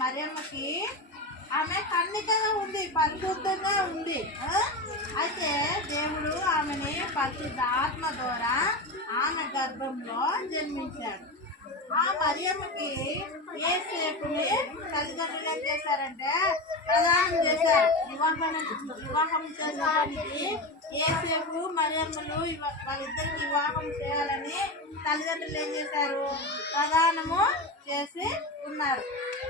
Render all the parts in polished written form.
మరియమ్మకి ఆమె కన్నికగా ఉంది, పరిశుద్ధంగా ఉంది. అయితే దేవుడు ఆమెని పరిశుద్ధ ఆత్మ ద్వారా ఆమె గర్భంలో జన్మించాడు. ఆ మరియమ్మకి యేసేపుని తల్లిదండ్రులు ఏం చేశారంటే ప్రదానం చేశారు. వివాహం చేసేదానికి యేసేపు మరియమ్మలు వాళ్ళిద్దరికి వివాహం చేయాలని తల్లిదండ్రులు ఏం చేశారు, ప్రదానము చేసి ఉన్నారు.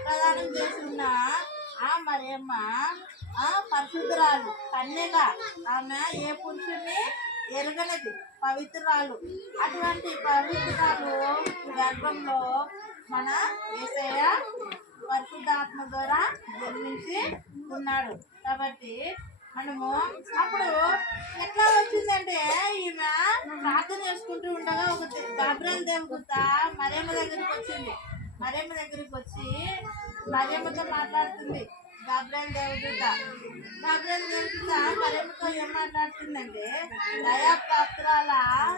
ప్రదానం చేసి ఉన్న ఆ మరియమ్మ పరిశుద్ధురాలు, కన్యగా, ఆమె ఏ పురుషుని ఎరగనది, పవిత్రురాలు. అటువంటి పవిత్రురాలు గర్భంలో మన యేసయ్య పరిశుద్ధాత్మ ద్వారా జన్మించి ఉన్నాడు. కాబట్టి మనము అప్పుడు ఎట్లా వచ్చిందంటే, ఈమె ప్రార్థన చేసుకుంటూ ఉండగా ఒక గాబ్రియెల్ దేవదూత మరియమ్మ దగ్గరికి వచ్చింది. మరియమ్మ దగ్గరికి వచ్చి మరియమ్మతో మాట్లాడుతుంది. గాబ్రియెల్ దేవదూత మరియమ్మతో ఏం మాట్లాడుతుందంటే, దయాప్రాప్తురాల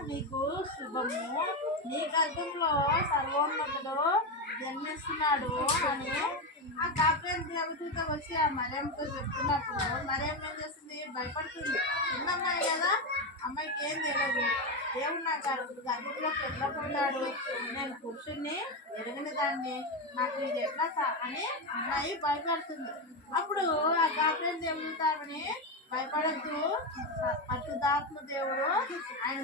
నీకు శుభము, నీ గర్భంలో సర్వోన్నతుడు జన్మిస్తున్నాడు అని ఆ గాబ్రియెల్ దేవదూత వచ్చి ఆ మరియమ్మతో చెప్తున్నప్పుడు మరియమ్మ ఏం చేస్తుంది, భయపడుతుంది. చిన్నమ్మాయి కదా, అమ్మాయికి ఏం తెలియదు. దేవుడు నా గర్భంలోకి ఎట్లా పొందాడు, నేను పురుషుణ్ణి ఎరగని దాన్ని, నాకు ఇది ఎట్లా అని అమ్మాయి భయపడుతుంది. అప్పుడు ఆ గాబ్రియెల్ దేవుడు ఆమెని భయపడద్దు, పరిశుద్ధాత్మ దేవుడు ఆయన